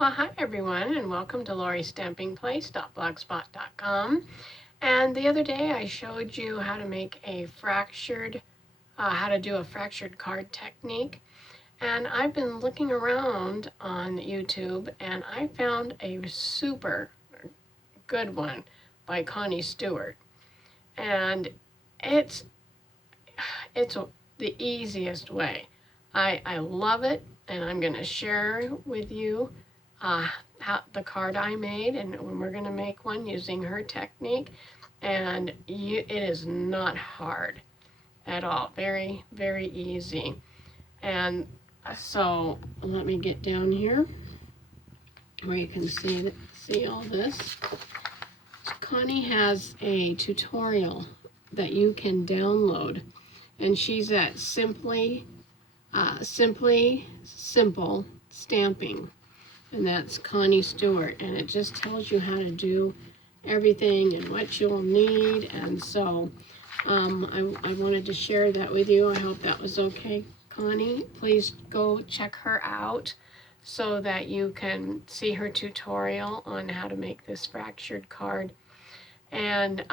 Well, hi everyone, and welcome to loriestampingplace.blogspot.com. And the other day I showed you how to make a how to do a fractured card technique. And I've been looking around on YouTube and I found a super good one by Connie Stewart. And it's it's the easiest way. I love it, and I'm going to share with you the card I made, and we're going to make one using her technique. And it is not hard at all. Very, very easy. And so let me get down here where you can see all this. Connie has a tutorial that you can download, and she's at Simply Simple Stamping, and that's Connie Stewart, and it just tells you how to do everything and what you'll need. And so I wanted to share that with you. I hope that was okay, Connie. Please go check her out so that you can see her tutorial on how to make this fractured card. And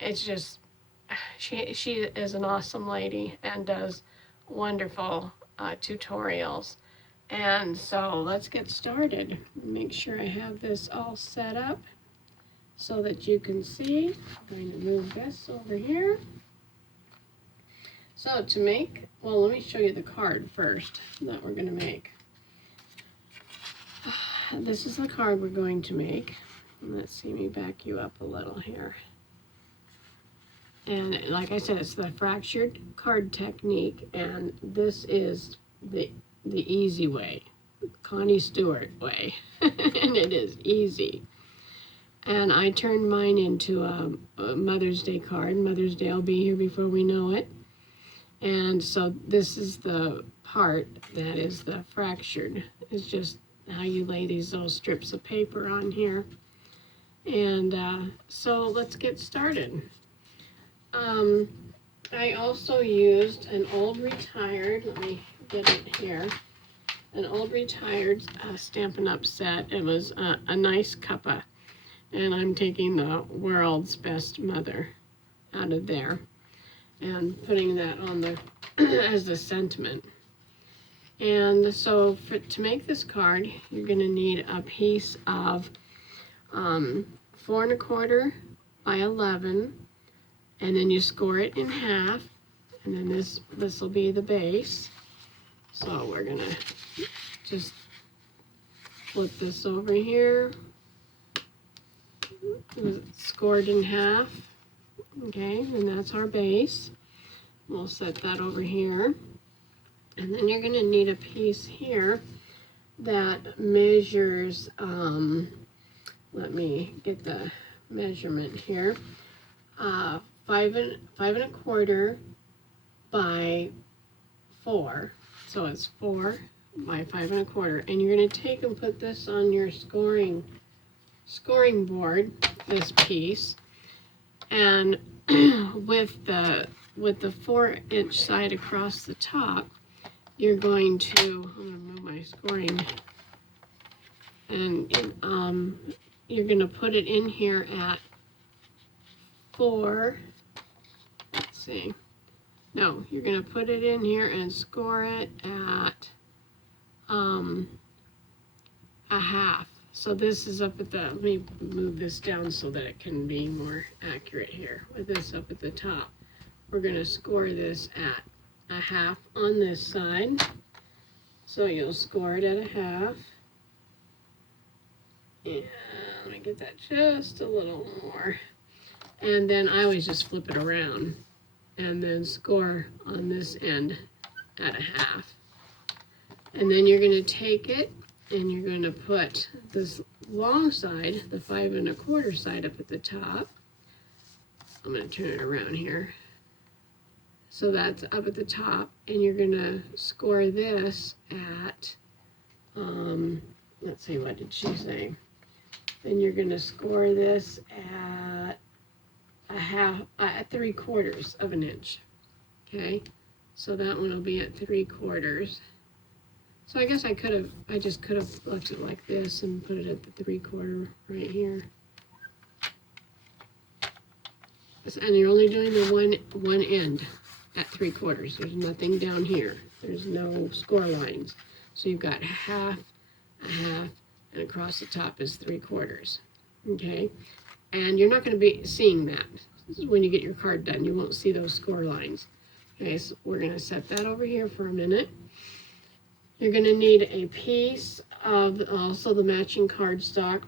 it's just, she is an awesome lady and does wonderful tutorials. And so let's get started. Make sure I have this all set up so that you can see. I'm going to move this over here. So to make, well, let me show you the card first that we're going to make. This is the card we're going to make. Let's see me back you up a little here. And like I said, it's the fractured card technique, and this is the easy way, Connie Stewart way, and it is easy. And I turned mine into a Mother's Day card. Mother's Day will be here before we know it. And so this is the part that is the fractured. It's just how you lay these little strips of paper on here. And so let's get started. I also used an old retired, let me get it here, an old retired Stampin' Up! Set. It was a nice cuppa, and I'm taking the World's Best Mother out of there and putting that on the as the sentiment. And so to make this card, you're going to need a piece of 4 1/4 by 11, and then you score it in half, and then this will be the base. So we're gonna just flip this over here. Scored in half. Okay, and that's our base. We'll set that over here. And then you're gonna need a piece here that measures, let me get the measurement here. 5 1/4 by 4. So it's 4 by 5 1/4. And you're going to take and put this on your scoring board, this piece. And with the 4-inch side across the top, you're going to, I'm going to move my scoring, and you're going to put it in here at 4. Let's see. No, you're going to put it in here and score it at a half. So this is up at the, let me move this down so that it can be more accurate here. With this up at the top, we're going to score this at a half on this side. So you'll score it at a half. And let me get that just a little more. And then I always just flip it around and then score on this end at a half. And then you're going to take it and you're going to put this long side, the 5 1/4 side, up at the top. I'm going to turn it around here. So that's up at the top, and you're going to score this at, let's see, what did she say? Then you're going to score this at a half, at 3/4 of an inch. Okay, so that one will be at 3/4. So I guess I just could have left it like this and put it at the 3/4 right here. And you're only doing the one end at 3/4. There's nothing down here. There's no score lines. So you've got half, a half, and across the top is 3/4. Okay? And you're not going to be seeing that. This is when you get your card done. You won't see those score lines. Okay, so we're going to set that over here for a minute. You're going to need a piece of also the matching cardstock.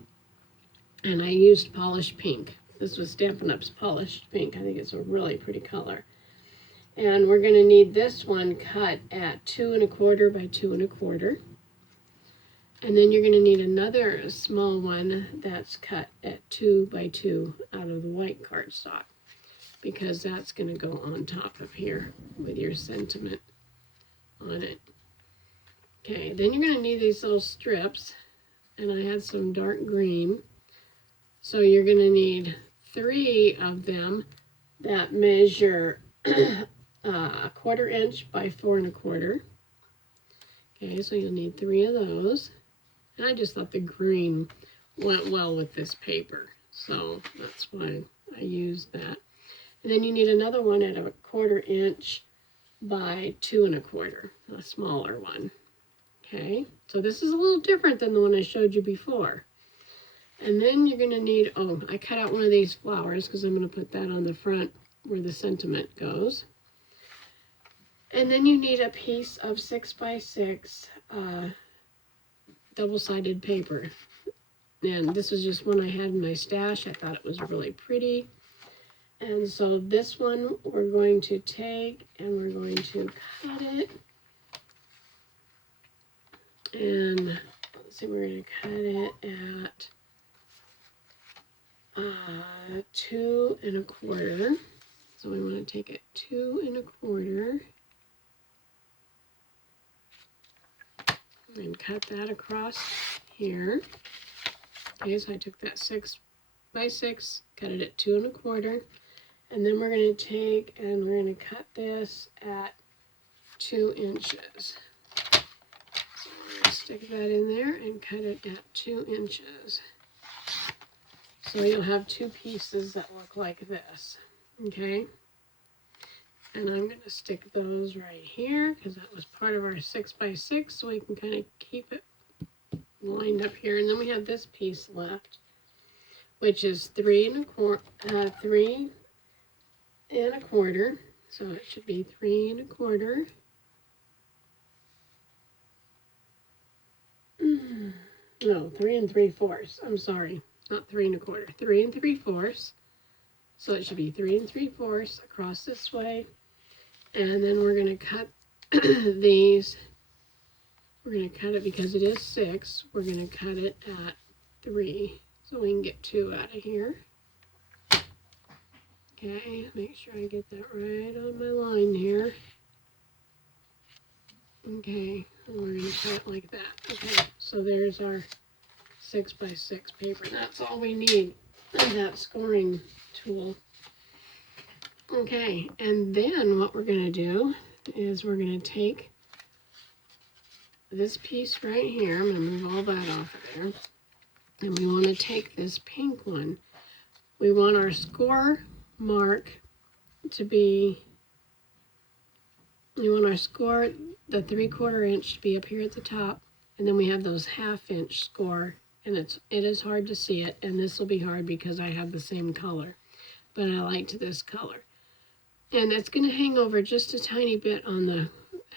And I used polished pink. This was Stampin' Up's polished pink. I think it's a really pretty color. And we're going to need this one cut at 2 1/4 by 2 1/4. And then you're going to need another small one that's cut at 2 by 2 out of the white cardstock, because that's going to go on top of here with your sentiment on it. Okay, then you're going to need these little strips, and I had some dark green. So you're going to need 3 of them that measure 1/4 inch by 4 1/4. Okay, so you'll need 3 of those. And I just thought the green went well with this paper, so that's why I used that. And then you need another one at 1/4 inch by 2 1/4, a smaller one. Okay, so this is a little different than the one I showed you before. And then you're going to need, oh, I cut out one of these flowers because I'm going to put that on the front where the sentiment goes. And then you need a piece of 6 by 6 double-sided paper. And this was just one I had in my stash. I thought it was really pretty. And so this one we're going to take and we're going to cut it. And let's see, we're going to cut it at 2 1/4. So we want to take it 2 1/4 and cut that across here. Okay, so I took that 6 by 6, cut it at 2 1/4, and then we're going to take and we're going to cut this at 2 inches. So we're going to stick that in there and cut it at 2 inches. So you'll have 2 pieces that look like this, okay? And I'm going to stick those right here because that was part of our 6 by 6, so we can kind of keep it lined up here. And then we have this piece left, which is 3 1/4. So it should be 3 1/4. No, 3 3/4. I'm sorry, not 3 1/4. 3 3/4. So it should be 3 3/4 across this way. And then we're going to cut these. We're going to cut it because it is 6. We're going to cut it at 3 so we can get 2 out of here. Okay, make sure I get that right on my line here. Okay, and we're going to cut it like that. Okay, so there's our 6 by 6 paper. That's all we need, that scoring tool. Okay, and then what we're going to do is we're going to take this piece right here. I'm going to move all that off of there. And we want to take this pink one. We want our score mark to be, we want our score, the 3/4 inch to be up here at the top. And then we have those 1/2 inch score. And it is hard to see it. And this will be hard because I have the same color. But I liked this color. And it's going to hang over just a tiny bit on the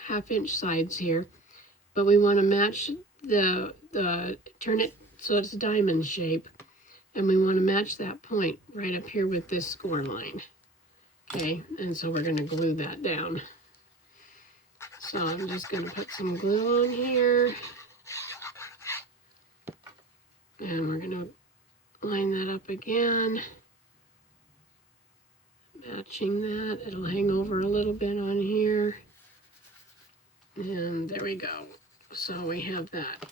1/2 inch sides here. But we want to match turn it so it's a diamond shape. And we want to match that point right up here with this score line. Okay, and so we're going to glue that down. So I'm just going to put some glue on here. And we're going to line that up again. Matching that, it'll hang over a little bit on here. And there we go. So we have that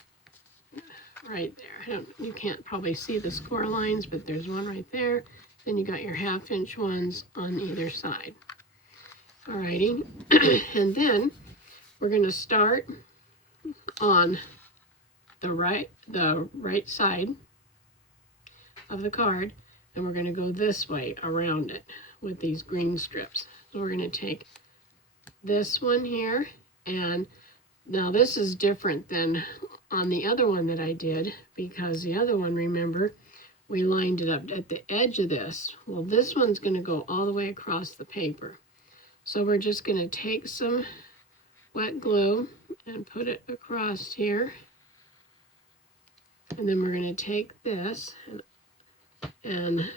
right there. You can't probably see the score lines, but there's one right there. Then you got your 1/2 inch ones on either side. Alrighty, and then we're going to start on the right side of the card, and we're going to go this way around it with these green strips. So we're going to take this one here, and now this is different than on the other one that I did, because the other one, remember, we lined it up at the edge of this. Well, this one's going to go all the way across the paper. So we're just going to take some wet glue and put it across here. And then we're going to take this and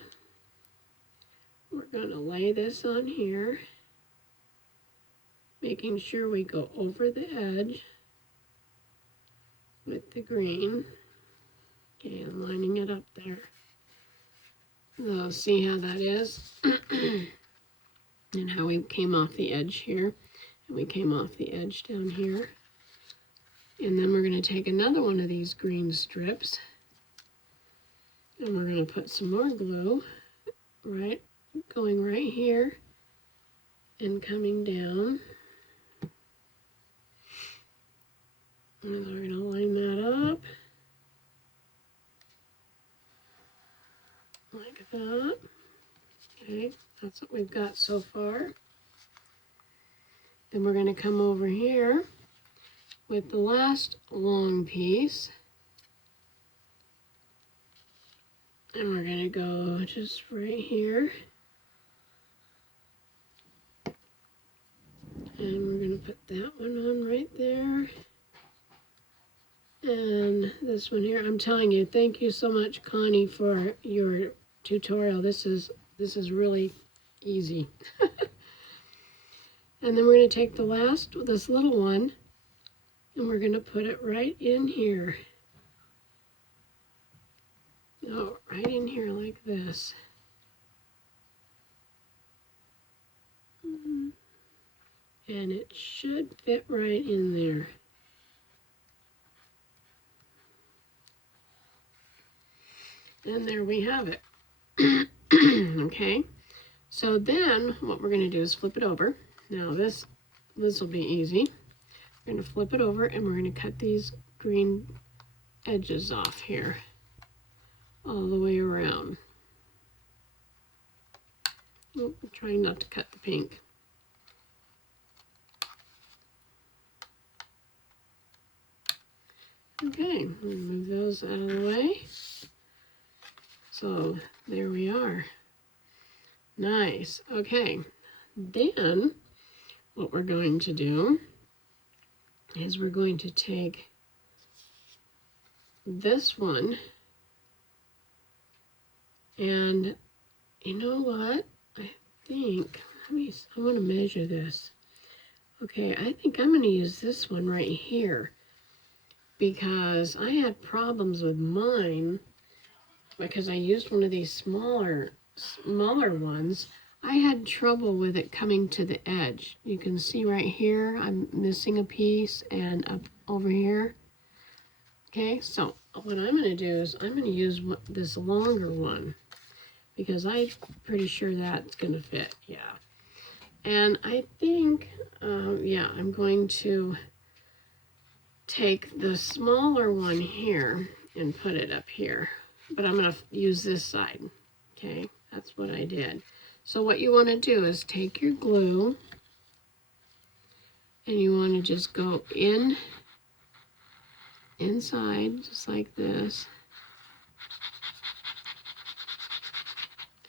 we're going to lay this on here, making sure we go over the edge with the green. Okay, I'm lining it up there. So see how that is? And how we came off the edge here, and we came off the edge down here. And then we're going to take another one of these green strips, and we're going to put some more glue, right, going right here and coming down. And we're going to line that up like that. Okay, that's what we've got so far. Then we're going to come over here with the last long piece. And we're going to go just right here. And we're going to put that one on right there. And this one here, I'm telling you, thank you so much, Connie, for your tutorial. This is really easy. And then we're going to take this little one, and we're going to put it right in here. Oh, right in here like this. And it should fit right in there. And there we have it. Okay, so then what we're going to do is flip it over. Now this will be easy. We're going to flip it over, and we're going to cut these green edges off here all the way around. Oh, I'm trying not to cut the pink. Okay, move those out of the way. So there we are. Nice. Okay, then what we're going to do is we're going to take this one, and you know what? I want to measure this. Okay, I think I'm going to use this one right here, because I had problems with mine because I used one of these smaller ones. I had trouble with it coming to the edge. You can see right here, I'm missing a piece, and up over here. Okay, so what I'm going to do is I'm going to use this longer one, because I'm pretty sure that's going to fit, yeah. And I think, yeah, I'm going to take the smaller one here and put it up here. But I'm going to use this side, okay? That's what I did. So what you want to do is take your glue, and you want to just go inside, just like this.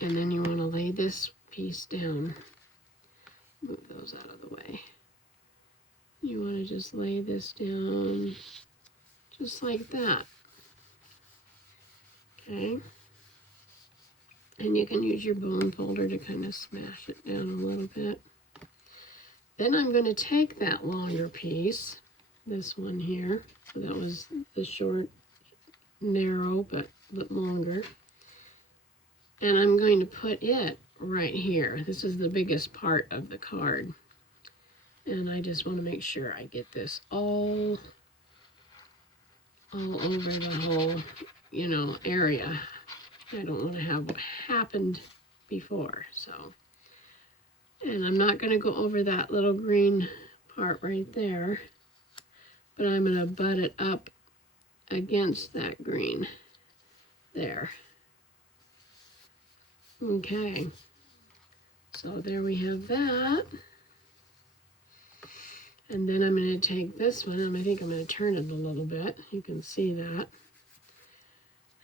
And then you want to lay this piece down. Move those out of the way. You want to just lay this down just like that. Okay? And you can use your bone folder to kind of smash it down a little bit. Then I'm going to take that longer piece, this one here. So that was the short, narrow, but longer. And I'm going to put it right here. This is the biggest part of the card. And I just want to make sure I get this all over the whole, area. I don't want to have what happened before, so. And I'm not going to go over that little green part right there. but I'm going to butt it up against that green there. Okay, so there we have that. And then I'm going to take this one, and I think I'm going to turn it a little bit. You can see that.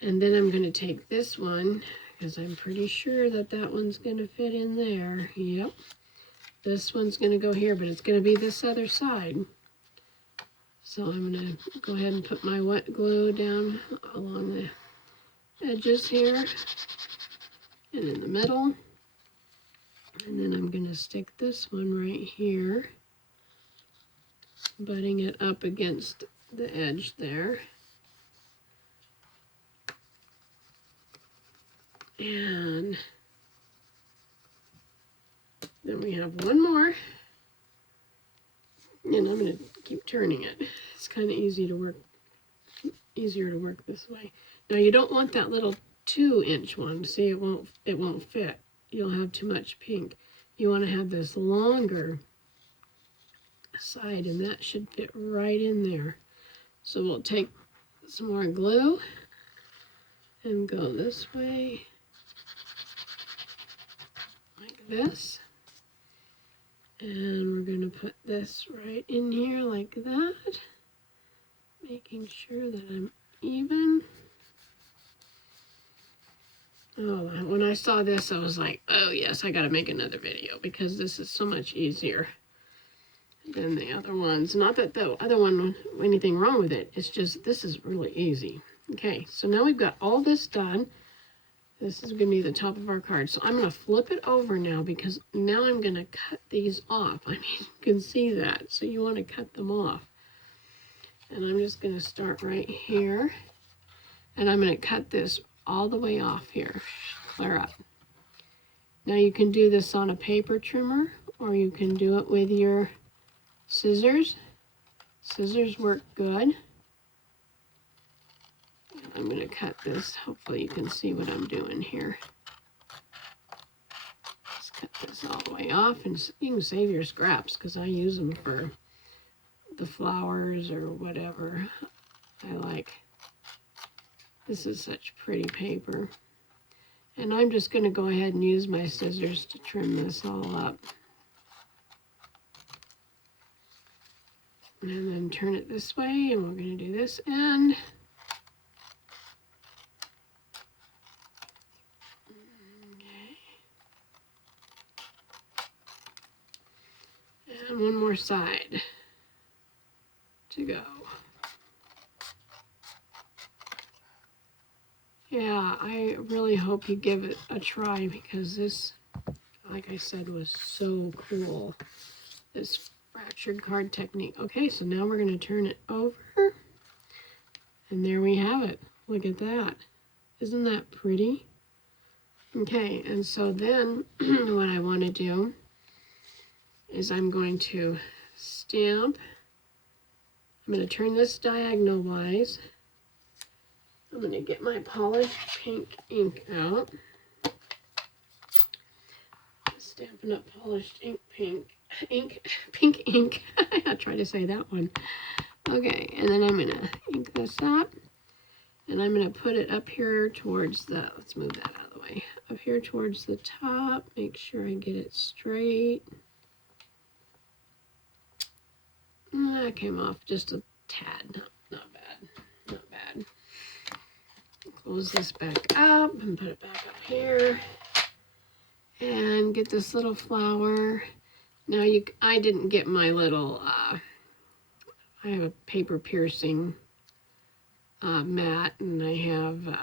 And then I'm going to take this one, because I'm pretty sure that that one's going to fit in there. Yep. This one's going to go here, but it's going to be this other side. So I'm going to go ahead and put my wet glue down along the edges here and in the middle. And then I'm going to stick this one right here, butting it up against the edge there. And then we have one more. And I'm going to keep turning it. It's kind of easier to work this way. Now you don't want that little 2-inch one. See, it won't fit. You'll have too much pink. You want to have this longer side, and that should fit right in there. So we'll take some more glue and go this way, like this. And we're going to put this right in here like that, making sure that I'm even. Oh, when I saw this, I was like, oh yes, I got to make another video because this is so much easier than the other ones. Not that the other one, anything wrong with it. It's just, this is really easy. Okay, so now we've got all this done. This is going to be the top of our card. So I'm going to flip it over now because now I'm going to cut these off. I mean, you can see that. So you want to cut them off. And I'm just going to start right here. And I'm going to cut this all the way off here. Clear up. Now you can do this on a paper trimmer, or you can do it with your scissors. Scissors work good. I'm going to cut this. Hopefully you can see what I'm doing here. Just cut this all the way off, and you can save your scraps because I use them for the flowers or whatever I like. This is such pretty paper. And I'm just going to go ahead and use my scissors to trim this all up. And then turn it this way, and we're going to do this end. And one more side to go. Yeah, I really hope you give it a try because this, like I said, was so cool. This fractured card technique. Okay, so now we're going to turn it over. And there we have it. Look at that. Isn't that pretty? Okay, and so then what I want to do is I'm going to stamp. I'm going to turn this diagonal wise. I'm going to get my polished pink ink out. Stamping up polished pink ink. I'll try to say that one. Okay, and then I'm going to ink this up. And I'm going to put it up here towards the, let's move that out of the way. Up here towards the top. Make sure I get it straight. That came off just a tad. Not bad. Not bad. Close this back up and put it back up here. And get this little flower. Now I didn't get my little, I have a paper piercing mat, and I have,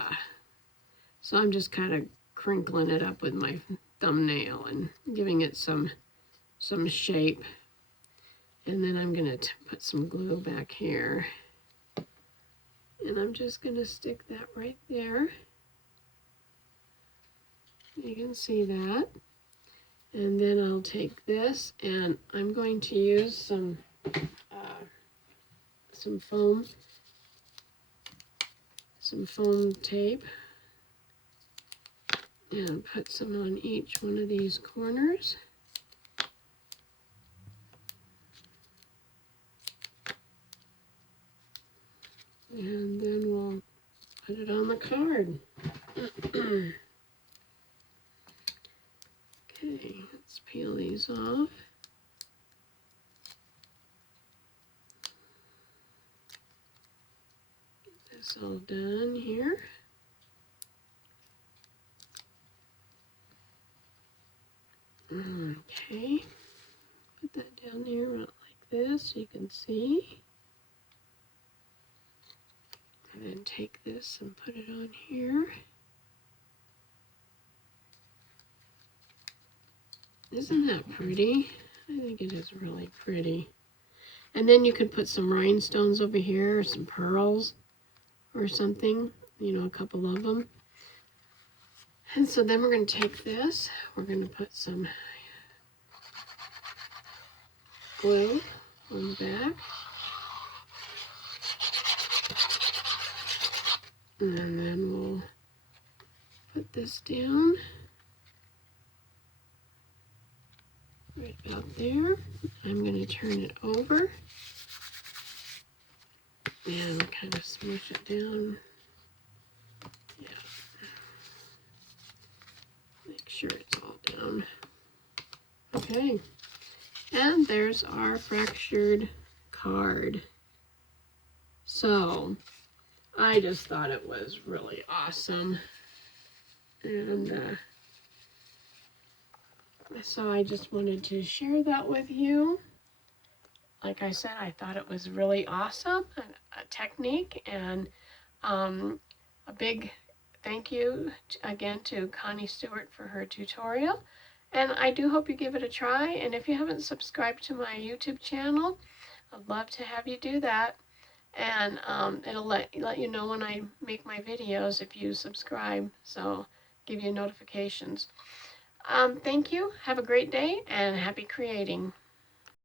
so I'm just kind of crinkling it up with my thumbnail and giving it some shape. And then I'm going to put some glue back here. And I'm just going to stick that right there. You can see that. And then I'll take this, and I'm going to use some foam tape, and put some on each one of these corners. And then we'll put it on the card. Okay, let's peel these off. Get this all done here. Okay, put that down there like this so you can see. And then take this and put it on here. Isn't that pretty? I think it is really pretty. And then you could put some rhinestones over here, or some pearls or something, you know, a couple of them. And so then we're going to take this, we're going to put some glue on the back. And then we'll put this down right about there. I'm going to turn it over and kind of smush it down. Yeah. Make sure it's all down. Okay. And there's our fractured card. So I just thought it was really awesome. And so I just wanted to share that with you. Like I said, I thought it was really awesome, a technique, and a big thank you again to Connie Stewart for her tutorial. And I do hope you give it a try. And if you haven't subscribed to my YouTube channel, I'd love to have you do that. And it'll let you know when I make my videos if you subscribe. So give you notifications. Thank you. Have a great day and happy creating.